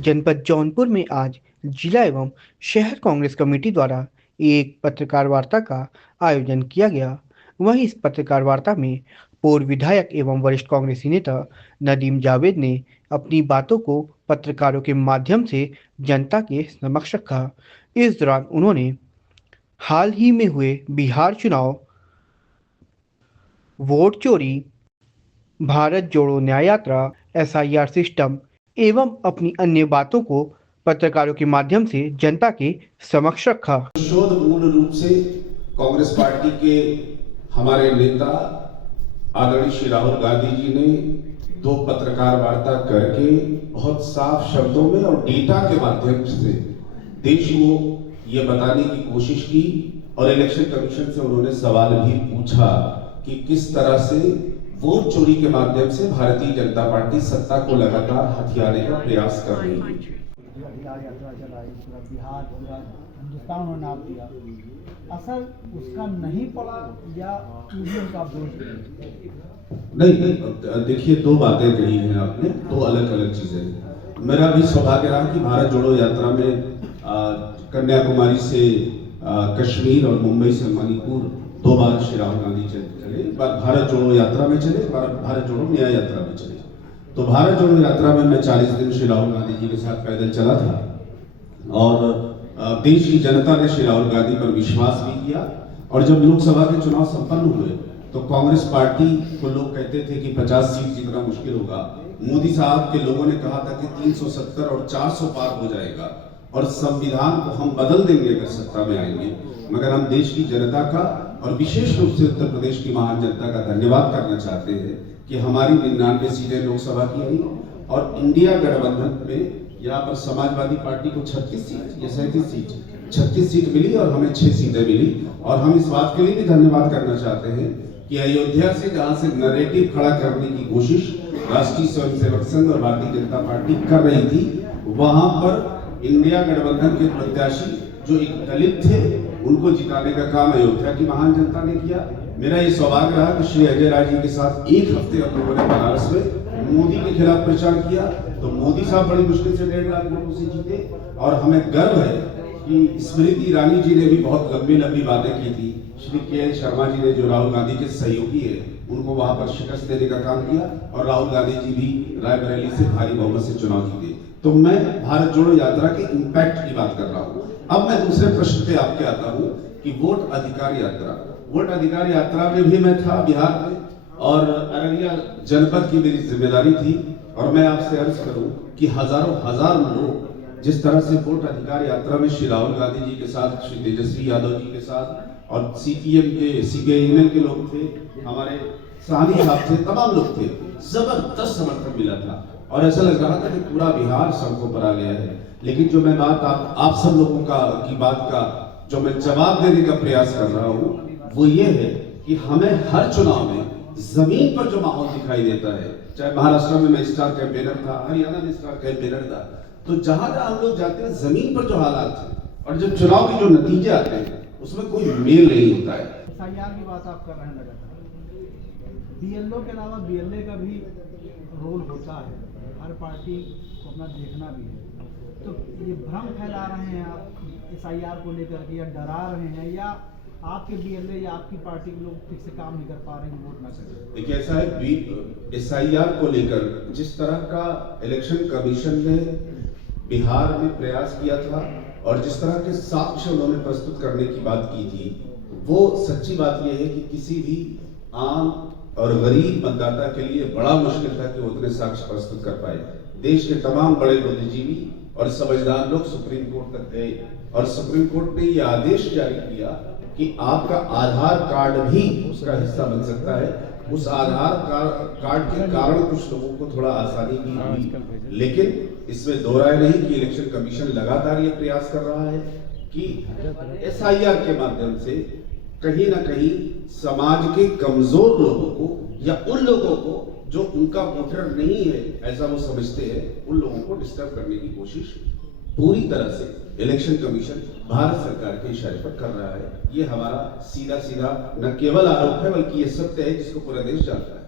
जनपद जौनपुर में आज जिला एवं शहर कांग्रेस कमेटी द्वारा एक पत्रकार वार्ता का आयोजन किया गया। वहीं इस पत्रकार वार्ता में पूर्व विधायक एवं वरिष्ठ कांग्रेसी नेता नदीम जावेद ने अपनी बातों को पत्रकारों के माध्यम से जनता के समक्ष रखा। इस दौरान उन्होंने हाल ही में हुए बिहार चुनाव, वोट चोरी, भारत जोड़ो न्याय यात्रा, एसआईआर सिस्टम एवं अपनी अन्य बातों को पत्रकारों के माध्यम से जनता के समक्ष रखा। शोध मूल रूप से कांग्रेस पार्टी के हमारे नेता आदरणीय श्री राहुल गांधी जी ने दो पत्रकार वार्ता करके बहुत साफ शब्दों में और डेटा के माध्यम से देश को यह बताने की कोशिश की और इलेक्शन कमीशन से उन्होंने सवाल भी पूछा कि किस तरह से वोट चोरी के माध्यम से भारतीय जनता पार्टी सत्ता को लगातार हथियाने का प्रयास कर रही है। यात्रा चलाई, पूरा बिहार, पूरा हिंदुस्तान उन्होंने नाम दिया, असर उसका नहीं पड़ा या ईवीएम का दोष? नहीं, देखिए दो बातें कही हैं आपने, दो अलग अलग चीजें। मेरा भी सौभाग्य रहा कि भारत जोड़ो यात्रा में कन्याकुमारी से कश्मीर और मुंबई से मणिपुर दो बार श्री राहुल गांधी चले, एक बार भारत जोड़ो यात्रा में चले, एक बार भारत जोड़ो न्याय यात्रा में चले। तो भारत जोड़ो यात्रा में मैं 40 दिन श्री राहुल गांधी जी के साथ पैदल चला था और देश की जनता ने श्री राहुल गांधी पर विश्वास भी किया। और जब लोकसभा के चुनाव संपन्न हुए तो कांग्रेस पार्टी को लोग कहते थे कि 50 सीट जीतना मुश्किल होगा। मोदी साहब के लोगों ने कहा था कि 370 और 400 पार हो जाएगा और संविधान को हम बदल देंगे अगर सत्ता में आएंगे। मगर हम देश की जनता का और विशेष रूप से उत्तर प्रदेश की महान जनता का धन्यवाद करना चाहते हैं कि हमारी 99 सीटें लोकसभा की आई और इंडिया गठबंधन में यहाँ पर समाजवादी पार्टी को 36 सीट या 37 सीट मिली और हमें 6 सीटें मिली। और हम इस बात के लिए भी धन्यवाद करना चाहते हैं कि अयोध्या से जहाँ से नैरेटिव खड़ा करने की कोशिश राष्ट्रीय स्वयंसेवक संघ और भारतीय जनता पार्टी कर रही थी, वहां पर इंडिया गठबंधन के प्रत्याशी जो एक दलित थे उनको जिताने का काम अयोध्या की महान जनता ने किया। मेरा ये सौभाग्य रहा कि श्री अजय राय जी के साथ एक हफ्ते हम लोगों ने बनारस में मोदी के खिलाफ प्रचार किया तो मोदी साहब बड़ी मुश्किल से 1.5 लाख वोटों से जीते। और हमें गर्व है कि स्मृति ईरानी जी ने भी बहुत लंबी लंबी बातें की थी। श्री के शर्मा जी ने जो राहुल गांधी के सहयोगी है उनको वहां पर शिकस्त देने का काम किया और राहुल गांधी जी भी रायबरेली से भारी बहुमत से चुनाव जीते। तो मैं भारत जोड़ो यात्रा के इंपैक्ट की बात कर रहा हूँ। अब मैं दूसरे प्रश्न पे आपके आता हूँ कि वोट अधिकार यात्रा। वोट अधिकार यात्रा में भी मैं था बिहार में और अररिया जनपद की मेरी जिम्मेदारी थी। और मैं आपसे अर्ज करूं कि हजारों हजार लोग जिस तरह से वोट अधिकार यात्रा में श्री राहुल गांधी जी के साथ, श्री तेजस्वी यादव जी के साथ और सीपीएम के सीपीआईएम के लोग थे, हमारे साहनी साहब थे, तमाम लोग थे, जबरदस्त समर्थन मिला था और ऐसा लग रहा था कि पूरा बिहार सड़कों पर आ गया है। लेकिन जो मैं बात आप सब लोगों की बात का जो मैं जवाब देने का प्रयास कर रहा हूँ वो ये है कि हमें हर चुनाव में जमीन पर जो माहौल दिखाई देता है, चाहे महाराष्ट्र में मैं स्टार कैंपेनर था, हरियाणा में स्टार कैंपेनर था, तो जहां जहां हम लोग जाते हैं जमीन पर जो हालात है और जब चुनाव के जो नतीजे आते हैं उसमें कोई मेल नहीं होता है। एसआईआर की बात आप कर रहे हैं लगातार, बीएलओ के अलावा बीएलए का भी रोल होता है, हर पार्टी को अपना देखना भी है। तो ये भ्रम फैला रहे हैं आप एसआईआर को लेकर के या डरा रहे हैं या आपके बीएलए या आपकी पार्टी के लोग ठीक से काम नहीं कर पा रहे हैं, वोट ना करें? देखिए ऐसा है, एसआईआर को लेकर जिस तरह का इलेक्शन कमीशन ने बिहार में प्रयास किया था और जिस तरह के साक्ष्य उन्होंने प्रस्तुत करने की बात की थी, वो सच्ची बात यह है कि किसी भी आम और गरीब मतदाता के लिए बड़ा मुश्किल था कि वो उतने साक्ष्य प्रस्तुत कर पाए। देश के तमाम बड़े बुद्धिजीवी और समझदार लोग सुप्रीम कोर्ट तक गए और सुप्रीम कोर्ट ने यह आदेश जारी किया कि आपका आधार कार्ड भी उसका हिस्सा बन सकता है। उस आधार कार्ड के कारण कुछ लोगों को थोड़ा आसानी भी हुई, लेकिन इसमें दो राय नहीं कि इलेक्शन कमीशन लगातार ये प्रयास कर रहा है कि एसआईआर के माध्यम से कहीं ना कहीं समाज के कमजोर लोगों को या उन लोगों को जो उनका वोटर नहीं है ऐसा वो समझते हैं, उन लोगों को डिस्टर्ब करने की कोशिश पूरी तरह से इलेक्शन कमीशन भारत सरकार के इशारे पर कर रहा है। ये हमारा सीधा सीधा न केवल आरोप है बल्कि ये सत्य है जिसको पूरा देश जानता है।